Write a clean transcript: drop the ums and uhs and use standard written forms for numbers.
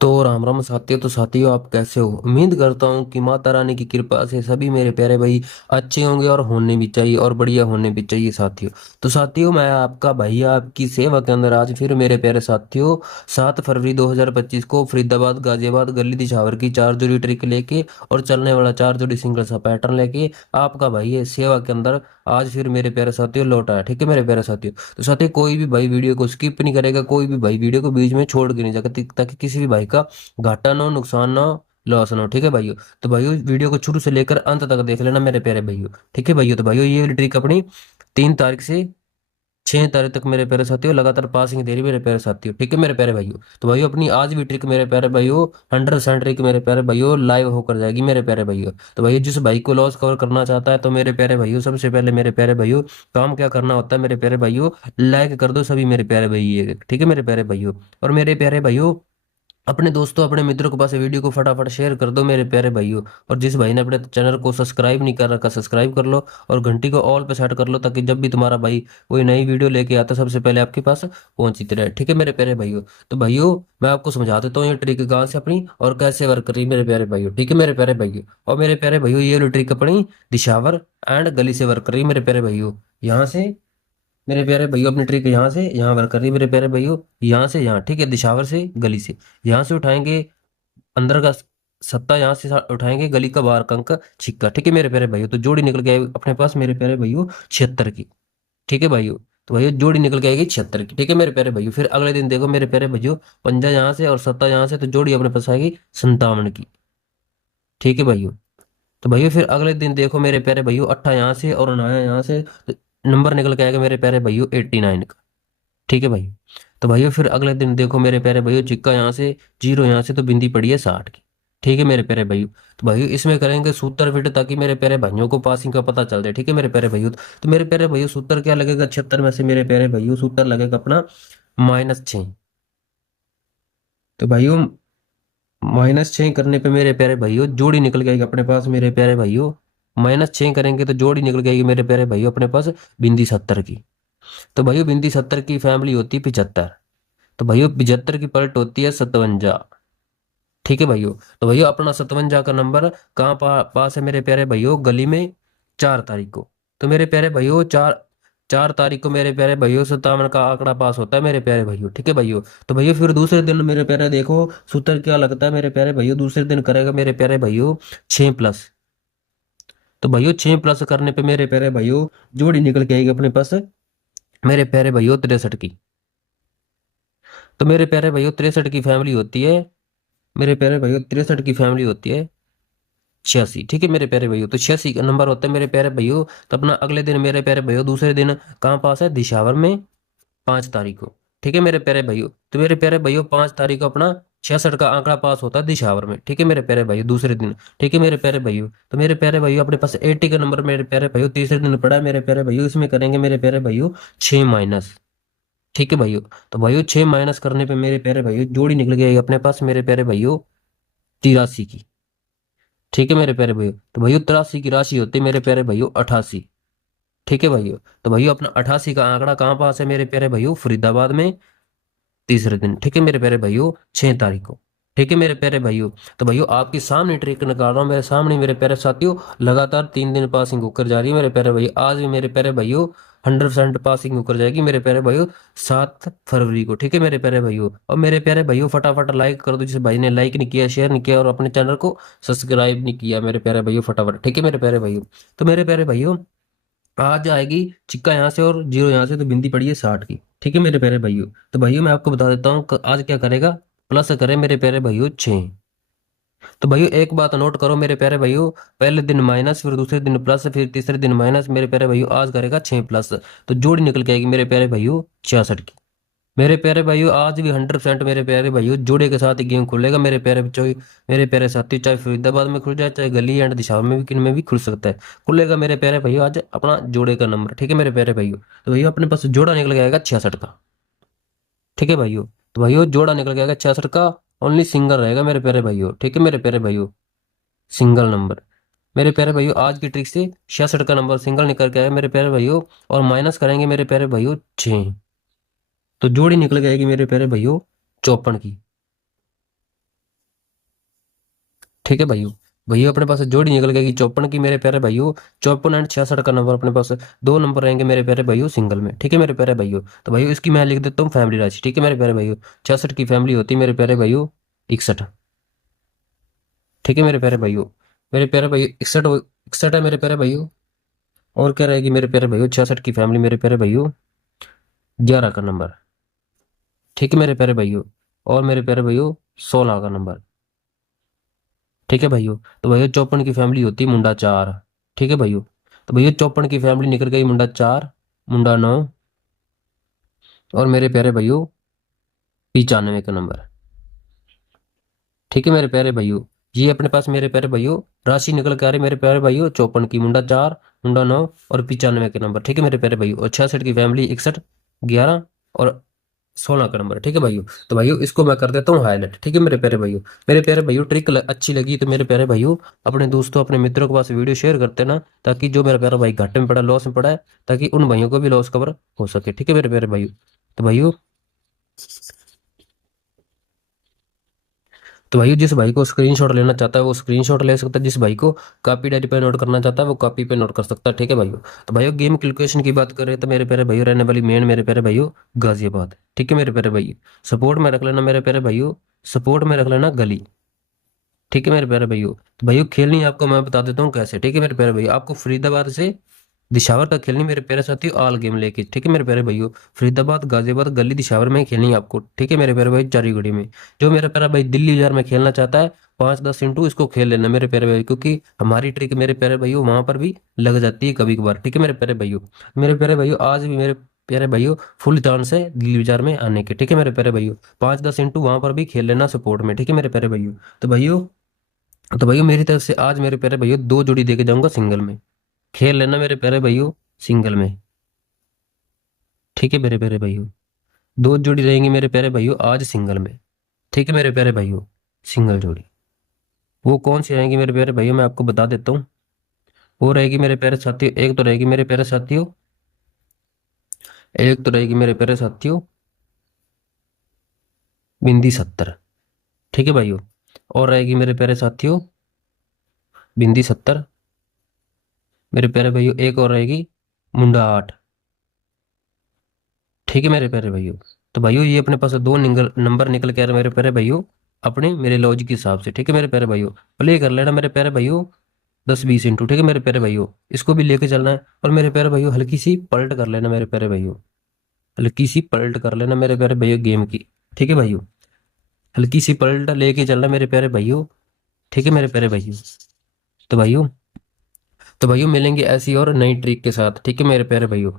तो राम राम साथियों। तो साथियों, आप कैसे हो? उम्मीद करता हूँ कि माता रानी की कृपा से सभी मेरे प्यारे भाई अच्छे होंगे और होने भी चाहिए और बढ़िया होने भी चाहिए साथियों। तो साथियों, मैं आपका भैया आपकी सेवा के अंदर आज फिर मेरे प्यारे साथियों 7 फरवरी 2025 को फरीदाबाद गाजियाबाद गली दिशावर की 4 जोड़ी ट्रिक लेके और चलने वाला 4 जोड़ी सिंगल सा पैटर्न लेके आपका भाई ये सेवा के अंदर आज फिर मेरे प्यारे साथियों लौटा है। ठीक है मेरे प्यारे साथियों। तो साथियों, कोई भी भाई वीडियो को स्किप नहीं करेगा, कोई भी भाई वीडियो को बीच में छोड़ के नहीं जाएगा, ताकि किसी भी भाई का घाटा ना हो, नुकसान ना हो, लॉस ना हो। ठीक है भाइयों। तो भाइयों, वीडियो को शुरू से लेकर अंत तक देख लेना मेरे प्यारे भाइयों। ठीक है भाइयों। तो भाइयों, ये वाली ट्रिक अपनी 3 तारीख से 6 तारीख तक मेरे प्यारे साथियों लगातार पासिंग दे रही मेरे प्यारे साथियों। ठीक है मेरे प्यारे भाइयों। तो भाइयों, अपनी आज भी ट्रिक मेरे प्यारे भाइयों 100% ट्रिक मेरे प्यारे भाइयों लाइव होकर जाएगी मेरे प्यारे भाइयों। तो भाइयों, जिस भाई को लॉस कवर करना चाहता है तो मेरे प्यारे भाइयों सबसे पहले मेरे प्यारे भाइयों काम क्या करना होता है मेरे प्यारे भाइयों, लाइक कर दो सभी मेरे प्यारे भाई। ठीक है मेरे प्यारे भाइयों। और मेरे प्यारे भाइयों, अपने दोस्तों अपने मित्रों के पास वीडियो को फटाफट शेयर कर दो मेरे प्यारे भाइयों। और जिस भाई ने अपने चैनल को सब्सक्राइब नहीं कर रखा, सब्सक्राइब कर लो और घंटी को ऑल पे सेट कर लो, ताकि जब भी तुम्हारा भाई कोई नई वीडियो लेके आता सबसे पहले आपके पास पहुंचती रहे। ठीक है मेरे प्यारे भाइयों। तो भाइयों, मैं आपको समझा देता हूँ ये ट्रिक कहाँ से अपनी और कैसे वर्क कर रही है मेरे प्यारे भाइयों। ठीक है मेरे प्यारे भाइयों। और मेरे प्यारे भाइयों, ये वाली ट्रिक अपनी दिशावर एंड गली से वर्क कर रही है मेरे प्यारे भाइयों। यहाँ से मेरे प्यारे भाइयों अपनी ट्रिक यहाँ से यहाँ वर्क कर रही है मेरे प्यारे भाइयों, यहाँ से यहाँ। ठीक है, दिशावर से गली से यहाँ से उठाएंगे अंदर का सत्ता, यहाँ से उठाएंगे गली का बाहर का अंक छिक्का। ठीक है मेरे प्यारे भाइयों। तो जोड़ी निकल के आएगी अपने पास मेरे प्यारे भाइयों 76 की। ठीक है भाइयों। तो भाइयों, जोड़ी निकल के आएगी 76 की। ठीक है मेरे प्यारे भाइयों। फिर अगले दिन देखो मेरे प्यारे भाइयों, पंजा यहाँ से और सत्ता यहाँ से, तो जोड़ी अपने पास आएगी 57 की। ठीक है भाइयों। तो भाइयों, फिर अगले दिन देखो मेरे प्यारे भाइयों, अट्ठा यहाँ से और उनाया यहाँ से, तो नंबर निकल के आएगा मेरे प्यारे भाइयों 89 का। ठीक है भाई। तो भाइयों, फिर अगले दिन देखो मेरे प्यारे भाइयों, चिक्का यहाँ से, जीरो यहाँ से, तो बिंदी पड़ी है 60 की। ठीक है मेरे प्यारे भाइयों। तो भाइयों, इसमें करेंगे सूत्र फिट, ताकि मेरे प्यारे भाइयों को पासिंग का पता चल जाए। ठीक है मेरे प्यारे भाइयों। तो मेरे प्यारे भाइयों, सूत्र क्या लगेगा 76 में से मेरे प्यारे भाइयों? सूत्र लगेगा अपना -6। तो भाइयों, -6 करने पे मेरे प्यारे भाइयों जोड़ी निकल गई अपने पास मेरे प्यारे भाइयों। -6 करेंगे तो जोड़ी निकल गई मेरे प्यारे भाइयों अपने पास बिंदी 70 की। तो भाइयों, बिंदी 70 की फैमिली होती है 75। तो भाइयों, 75 की पलट होती है 57। ठीक है भाइयों। तो भाइयों, अपना 57 का नंबर कहाँ पास है मेरे प्यारे भाइयों? गली में 4 तारीख को। तो मेरे प्यारे भाइयों, 4 4 तारीख को मेरे प्यारे भाइयों 57 का आंकड़ा पास होता है मेरे प्यारे भाइयों। ठीक है भाइयों। तो भाइयों, फिर दूसरे दिन मेरे प्यारे देखो सूत्र क्या लगता है मेरे प्यारे भाइयों, दूसरे दिन करेगा मेरे प्यारे भाइयों 6+। तो भाइयों, 6+ करने पे मेरे प्यारे भाइयों जोड़ी निकल के आएगी अपने पास मेरे प्यारे भाइयों 63 की। तो मेरे प्यारे भाइयों, 63 की फैमिली होती है मेरे प्यारे भाइयों, 63 की फैमिली होती है 86। ठीक है मेरे प्यारे भाइयों। तो 86 का नंबर होता है मेरे प्यारे भाइयों। तो अपना अगले दिन मेरे प्यारे भाइयों दूसरे दिन कहाँ पास है? दिशावर में 5 तारीख को। ठीक है मेरे प्यारे भाइयों। तो मेरे प्यारे भाइयों, 5 तारीख को अपना 66 का आंकड़ा पास होता है दिशावर में। ठीक है मेरे प्यारे भाइयों, दूसरे दिन। ठीक है मेरे प्यारे भाइयों। तो मेरे प्यारे भाइयों, अपने पास 80 का नंबर मेरे प्यारे भाइयों तीसरे दिन पड़ा है मेरे प्यारे भाइयों। इसमें करेंगे मेरे प्यारे भाइयों 6-। ठीक है भाइयों। तो भाइयों, 6- करने पे मेरे प्यारे भाइयों जोड़ी निकल गई अपने पास मेरे प्यारे भाइयों 83 की। ठीक है मेरे प्यारे भाइयों। तो भाइयों, 83 की राशि होती है मेरे प्यारे भाइयों 88। ठीक है भाइयों। तो भाइयों, अपना 88 का आंकड़ा कहाँ पास है मेरे प्यारे भाइयों? फरीदाबाद में तीसरे दिन। ठीक है मेरे प्यारे भाइयों 6 तारीख को। ठीक है मेरे प्यारे भाइयों। तो भाइयों, आपके सामने ट्रिक निकाल रहा हूँ मेरे सामने मेरे प्यारे साथियों, लगातार 3 दिन पासिंग होकर जा रही है मेरे प्यारे भाइयों। आज भी मेरे प्यारे भाइयों 100% पासिंग होकर जाएगी मेरे प्यारे भाइयों 7 फरवरी को। ठीक है मेरे प्यारे भाइयों। और मेरे प्यारे भाइयों, फटाफट लाइक कर दो जिस भाई ने लाइक नहीं किया, शेयर नहीं किया और अपने चैनल को सब्सक्राइब नहीं किया मेरे प्यारे भाइयों, फटाफट। ठीक है मेरे प्यारे भाइयों। तो मेरे प्यारे भाइयों, आज आएगी चिक्का यहाँ से और जीरो यहाँ से, तो बिंदी पड़ी है 60 की। ठीक है मेरे प्यारे भाइयों। तो भाइयों, मैं आपको बता देता हूँ आज क्या करेगा, प्लस करे मेरे प्यारे भाइयों 6। तो भाइयों, एक बात नोट करो मेरे प्यारे भाइयों, पहले दिन माइनस, फिर दूसरे दिन प्लस, फिर तीसरे दिन माइनस। मेरे प्यारे भाइयों, आज करेगा 6+। तो जोड़ी निकल के आएगी मेरे प्यारे भाइयों 66 की। मेरे प्यारे भाइयों, आज भी 100% मेरे प्यारे भाइयों जोड़े के साथ ही गेम खुलेगा मेरे प्यारे बच्चों। मेरे प्यारे साथी, चाहे फरीदाबाद में खुल जाए, चाहे गली एंड दिशा में भी, किन में भी खुल सकता है, खुलेगा मेरे प्यारे भाइयों आज अपना जोड़े का नंबर। ठीक है मेरे प्यारे भाइयों। तो भैया, अपने पास जोड़ा निकल के आएगा 66 का। ठीक है भाइयों। तो भाइयों, जोड़ा निकल के आएगा 66 का। ओनली सिंगल रहेगा मेरे प्यारे भाइयों। ठीक है मेरे प्यारे भाइयों, सिंगल नंबर। मेरे प्यारे भाइयों, आज की ट्रिक से 66 का नंबर सिंगल निकल के आएगा मेरे प्यारे भाइयों। और माइनस करेंगे मेरे प्यारे भाइयों 6, तो जोड़ी निकल के आएगी मेरे प्यारे भाइयों 54 की। ठीक है भाइयों। भैया अपने पास जोड़ी निकल गई 54 की मेरे प्यारे भाइयों। 54 एंड 66 का नंबर अपने पास, दो नंबर रहेंगे मेरे प्यारे भाइयों सिंगल में। ठीक है मेरे प्यारे भाइयों। तो भाइयों इसकी मैं लिख देता हूँ फैमिली राशि। ठीक है मेरे प्यारे भाइयों। 66 की फैमिली होती है मेरे प्यारे भाइयों 61। ठीक है मेरे प्यारे भाइयों। मेरे प्यारे भाइयों 61, 61 है मेरे प्यारे भाइयों। और क्या रहेगी मेरे प्यारे भाइयों, 66 की फैमिली मेरे प्यारे भाइयों 11 का नंबर। ठीक है मेरे प्यारे भाइयों। और मेरे प्यारे भाइयों 16 का नंबर। ठीक है भाइयों। तो भैया 54 की फैमिली होती है मुंडा 4। ठीक है भाइयों। तो भैया 54 की फैमिली निकल गई मुंडा 4, मुंडा 9, और मेरे प्यारे भाइयों 95 का नंबर। ठीक है मेरे प्यारे भाइयों। ये अपने पास मेरे प्यारे भाइयों राशि निकल के आ रही है मेरे प्यारे भाइयों 54 की मुंडा 4, मुंडा 9 और 95 के नंबर। ठीक है मेरे प्यारे भाइयों। और 66 की फैमिली 61, 11 और 16 का नंबर। ठीक है भाइयों। तो भाइयों इसको मैं कर देता हूँ हाईलाइट। ठीक है मेरे प्यारे भाइयों। मेरे प्यारे भाइयों ट्रिक अच्छी लगी तो मेरे प्यारे भाइयों अपने दोस्तों अपने मित्रों के पास वीडियो शेयर करते ना, ताकि जो मेरा प्यारा भाई घाटे में पड़ा, लॉस में पड़ा है, ताकि उन भाइयों को भी लॉस कवर हो सके। ठीक है मेरे प्यारे भाइयों। तो भाइयों, तो भाइयों जिस भाई को स्क्रीनशॉट लेना चाहता है वो स्क्रीनशॉट ले सकता है, जिस भाई को कॉपी डायरी पे नोट करना चाहता है वो कॉपी पे नोट कर सकता है। ठीक है भाइयों। तो भाइयों गेम की लोकेशन की बात करें तो मेरे प्यारे भाइयों रहने वाली मेन मेरे प्यारे भाइयों गाजियाबाद। ठीक है मेरे प्यारे भाइयों। सपोर्ट में रख लेना मेरे प्यारे भाइयों, सपोर्ट में रख लेना गली। ठीक है मेरे प्यारे भाइयों। तो भाइयों खेलनी आपको मैं बता देता हूँ कैसे। ठीक है मेरे प्यारे भाइयों। आपको फरीदाबाद से दिशावर तक खेलनी मेरे प्यारे साथी, ऑल गेम लेके। ठीक है मेरे प्यारे भाइयों। फरीदाबाद गाजियाबाद गली दिशावर में खेलनी है आपको। ठीक है मेरे प्यारे भाई चारी घड़ी में। जो मेरा प्यारा भाई दिल्ली बाजार में खेलना चाहता है 5-10 इंटू इसको खेल लेना मेरे प्यारे भाई, क्योंकि हमारी ट्रिक मेरे प्यारे भाइयों वहां पर भी लग जाती है कभी कभार। ठीक है मेरे प्यारे भाइयों। मेरे प्यारे भाइयों आज भी मेरे प्यारे भाइयों फुल चांस है दिल्ली बाजार में आने के। ठीक है मेरे प्यारे भाइयों। 5-10 इंटू वहां पर भी खेल लेना सपोर्ट में। ठीक है मेरे प्यारे भाइयों। तो भाइयों, तो भाइयों मेरी तरफ से आज मेरे प्यारे भाइयों दो जोड़ी देके जाऊंगा सिंगल में। खेल लेना मेरे प्यारे भाइयों सिंगल में। ठीक है मेरे प्यारे भाइयों। दो जोड़ी रहेंगी मेरे प्यारे भाइयों आज सिंगल में। ठीक है मेरे प्यारे भाइयों। सिंगल जोड़ी वो कौन सी रहेंगी मेरे प्यारे भाइयों मैं आपको बता देता हूँ। वो रहेगी मेरे प्यारे साथियों, एक तो रहेगी मेरे प्यारे साथियों, एक तो रहेगी मेरे प्यारे साथियों बिंदी 70। ठीक है भाइयों। और रहेगी मेरे प्यारे साथियों बिंदी 70। मेरे प्यारे भाइयों एक और रहेगी मुंडा 8। ठीक है मेरे प्यारे भाइयों। तो भाइयों ये अपने पास दो नंबर निकल के आ रहे मेरे प्यारे भाइयों अपने मेरे लॉजिक के हिसाब से। ठीक है मेरे प्यारे भाइयों। प्ले कर लेना मेरे प्यारे भाइयों 10-20 इंटू। ठीक है मेरे प्यारे भाइयों। इसको भी लेके चलना है। और मेरे प्यारे भाइयों हल्की सी पलट कर लेना मेरे प्यारे भाइयों, हल्की सी पलट कर लेना मेरे प्यारे भाइयों गेम की। ठीक है भाइयों। हल्की सी पलट लेके चलना मेरे प्यारे भाइयों। ठीक है मेरे प्यारे भाइयों। तो भाइयों, तो भाइयों मिलेंगे ऐसी और नई ट्रिक के साथ। ठीक है मेरे प्यारे भाइयों।